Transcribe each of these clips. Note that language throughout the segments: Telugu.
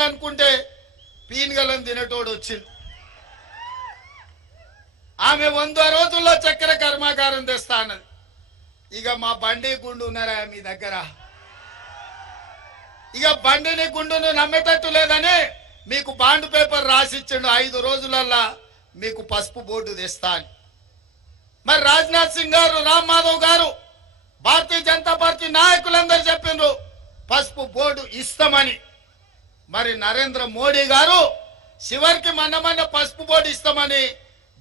వచ్చిండు అనుకుంటే పీన్గలను తినేటోడు వచ్చిండు. ఆమె 100 రోజుల్లో చక్కెర కర్మాగారం తెస్తా అన్నది. ఇక మా బండి గుండు ఉన్నారా మీ దగ్గర? ఇక బండిని గుండును నమ్మేటట్టు లేదని మీకు బాండ్ పేపర్ రాసిచ్చిండు, 5 రోజులల్లా మీకు పసుపు బోర్డు తెస్తా అని. మరి రాజ్నాథ్ సింగ్ గారు, రామ్ మాధవ్ గారు, భారతీయ జనతా పార్టీ నాయకులందరూ చెప్పిండ్రు పసుపు బోర్డు ఇస్తామని. మరి నరేంద్ర మోడీ గారు చివరికి మొన్న పసుపు బోర్డు ఇస్తామని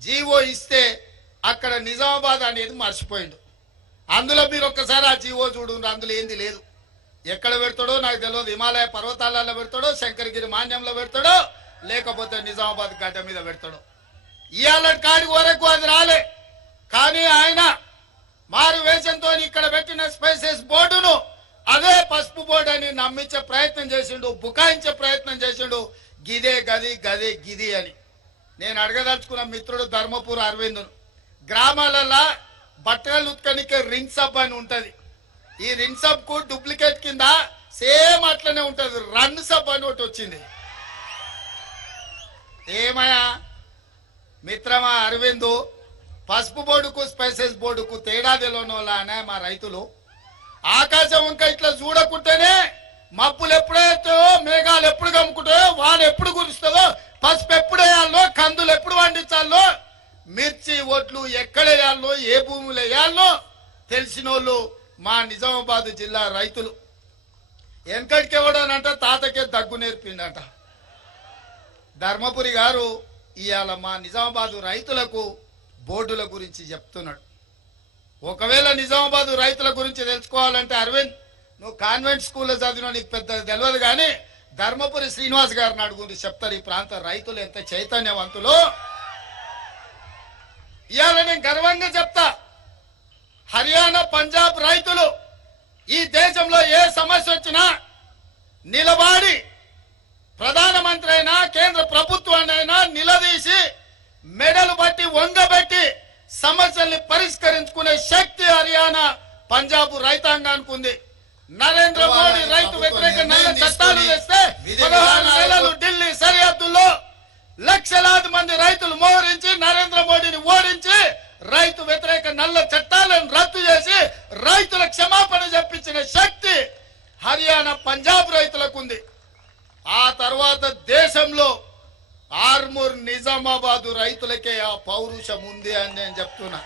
జీవో ఇస్తే అక్కడ నిజామాబాద్ అనేది మర్చిపోయిండు. అందులో మీరు ఒక్కసారి ఆ జీవో చూడండి, అందులో ఏంది లేదు. ఎక్కడ పెడతాడో నాకు తెలియదు. హిమాలయ పర్వతాలలో పెడతాడో, శంకరగిరి మాన్యంలో పెడతాడో, లేకపోతే నిజామాబాద్ గడ్డ మీద పెడతాడో. ఇవాళ కాడికి వరకు అది రాలే. కానీ ఆయన మారు వేషంతో ఇక్కడ పెట్టిన స్పైసెస్ బోర్డును అదే పసుపు బోర్డు అని నమ్మించే ప్రయత్నం చేసిండు, బుకాయించే ప్రయత్నం చేసిండు. గిదే గది గదే గిది అని. నేను అడగదలుచుకున్న మిత్రుడు ధర్మపురి అరవింద్, గ్రామాలలో బట్టలు ఉత్కనికే రింగ్ సబ్ అని ఉంటది. ఈ రింగ్ సబ్ కు డూప్లికేట్ కింద సేమ్ అట్లనే ఉంటది రన్ సబ్ అని ఒకటి వచ్చింది. ఏమయ్యా మిత్రమా అరవింద్, పసుపు బోర్డుకు స్పైసెస్ బోర్డుకు తేడా తెలియనోళ్ళనే మా రైతులు. ఆకాశం ఇంకా ఇట్లా చూడకుంటేనే మబ్బులు ఎప్పుడైతే మేఘాలు ఎప్పుడు కమ్ముకుంటాయో, వాన ఎప్పుడు కురుస్తుందో, పసుపు ఎప్పుడు వేయాలో, కందులు ఎప్పుడు పండించాలో, మిర్చి ఒడ్లు ఎక్కడ వేయాలో, ఏ భూములు వేయాలో తెలిసిన వాళ్ళు మా నిజామాబాద్ జిల్లా రైతులు. వెనకడికి ఎవడనంట తాతకే దగ్గు నేర్పిండట. ధర్మపురి గారు ఇవాళ మా నిజామాబాద్ రైతులకు బోర్డుల గురించి చెప్తున్నాడు. ఒకవేళ నిజామాబాద్ రైతుల గురించి తెలుసుకోవాలంటే అరవింద్, నువ్వు కాన్వెంట్ స్కూల్లో చదివినా నీకు పెద్ద తెలియదు, కానీ ధర్మపురి శ్రీనివాస్ గారిని అడుగుని చెప్తారు ఈ ప్రాంత రైతులు ఎంత చైతన్యవంతులు. ఇవాళ నేను గర్వంగా చెప్తా, హర్యానా పంజాబ్ రైతులు ఈ దేశంలో ఏ సమస్య వచ్చినా నిలబడి ప్రధానమంత్రి అయినా కేంద్ర ప్రభుత్వాన్నైనా నిలదీసి మెడలు బట్టి వంగబెట్టి సమస్యల్ని పరిష్కరించుకునే శక్తి హర్యానా పంజాబ్ రైతాంగానికి ఉంది. నరేంద్ర మోడీ రైతు వ్యతిరేక నల్ల చట్టాలు తెస్తే 16 నెలలు ఢిల్లీ సరిహద్దుల్లో లక్షలాది మంది రైతులు మోహరించి నరేంద్ర మోడీని ఓడించి రైతు వ్యతిరేక నల్ల చట్టాలను రద్దు చేసి రైతుల క్షమాపణ చెప్పించిన శక్తి హర్యానా పంజాబ్ రైతులకు ఉంది. ఆ తర్వాత దేశంలో ఆర్మూర్ నిజామాబాద్ రైతులకే ఆ పౌరుషం ఉంది అని నేను చెప్తున్నా.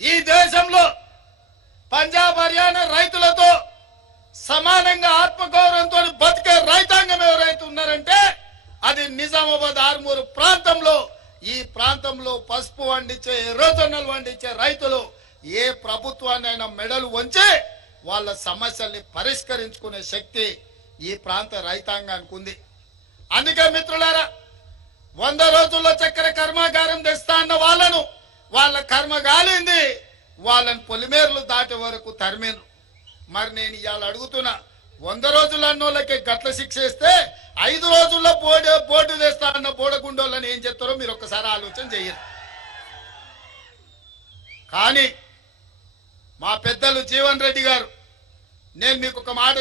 ఈ దేశంలో పంజాబ్ హర్యానా రైతులతో సమానంగా ఆత్మగౌరవంతో బతికే రైతాంగం ఎవరైతే ఉన్నారంటే అది నిజామాబాద్ ఆర్మూర్ ప్రాంతంలో. ఈ ప్రాంతంలో పసుపు వండించే, ఎర్రజొన్నలు వండించే రైతులు ఏ ప్రభుత్వాన్నైనా మెడలు వంచి వాళ్ళ సమస్యల్ని పరిష్కరించుకునే శక్తి ఈ ప్రాంత రైతాంగానికి ఉంది. అందుకే మిత్రులారా, 100 రోజుల్లో చక్కెర కర్మాగారం తెస్తా అన్న వాళ్ళను వాళ్ళ కర్మ గాలింది, వాళ్ళని పొలిమేర్లు దాటే వరకు తరిమేరు. మరి నేను ఇవాళ అడుగుతున్నా, 100 రోజులు అన్నోళ్ళకి గట్ల శిక్ష ఇస్తే 5 రోజుల్లో బోర్డు తెస్తా అన్న బోడగుండోళ్ళని ఏం చెప్తారో మీరు ఒక్కసారి ఆలోచన చెయ్యరు. కానీ మా పెద్దలు జీవన్ రెడ్డి గారు, నేను మీకు ఒక మాట